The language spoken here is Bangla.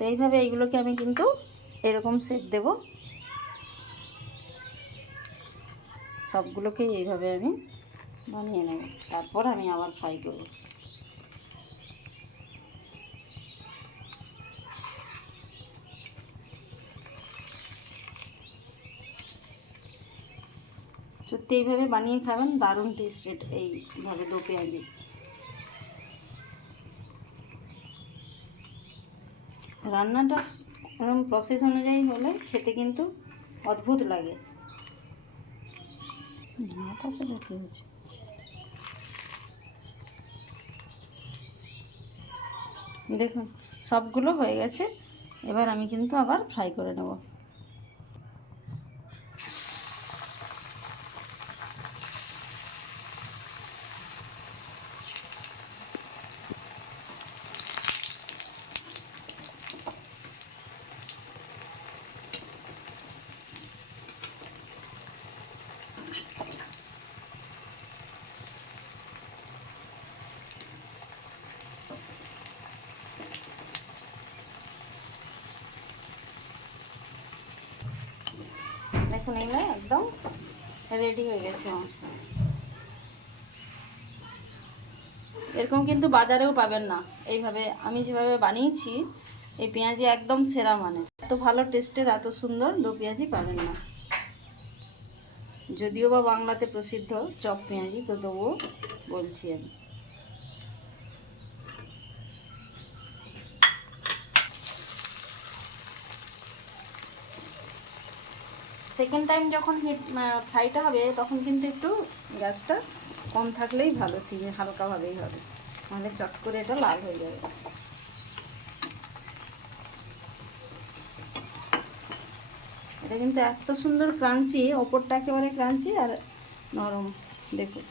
তো এইভাবে এইগুলোকে আমি কিন্তু এরকম শেপ দেব, সবগুলোকেই এইভাবে আমি বানিয়ে নেব, তারপর আমি আবার ফ্রাই করব। সত্যি এইভাবে বানিয়ে খাবেন, দারুণ টেস্টেড এইভাবে দো পেঁয়াজি। রান্নাটা একদম প্রসেস অনুযায়ী হলে খেতে কিন্তু অদ্ভুত লাগে। মাথা চালাতে হয়েছে। দেখুন সবগুলো হয়ে গেছে, এবার আমি কিন্তু আবার ফ্রাই করে নেব। দেখুন এগুলো একদম রেডি হয়ে গেছে আমার। এরকম কিন্তু বাজারেও পাবেন না, এইভাবে আমি যেভাবে বানিয়েছি এই পেঁয়াজি একদম সেরা মানের। এত ভালো টেস্টের এত সুন্দর দো পেঁয়াজি পাবেন না। যদিও বা বাংলাতে প্রসিদ্ধ চপ পেঁয়াজি, তো তবুও বলছি আমি। সেকেন্ড টাইম যখন ফ্রাইটা হবে তখন কিন্তু একটু গ্যাসটা কম থাকলেই ভালো, সিমে হালকাভাবেই হবে, নাহলে চট করে এটা লাল হয়ে যাবে। এটা কিন্তু এত সুন্দর ক্রাঞ্চি, ওপরটা একেবারে ক্রাঞ্চি আর নরম, দেখুন।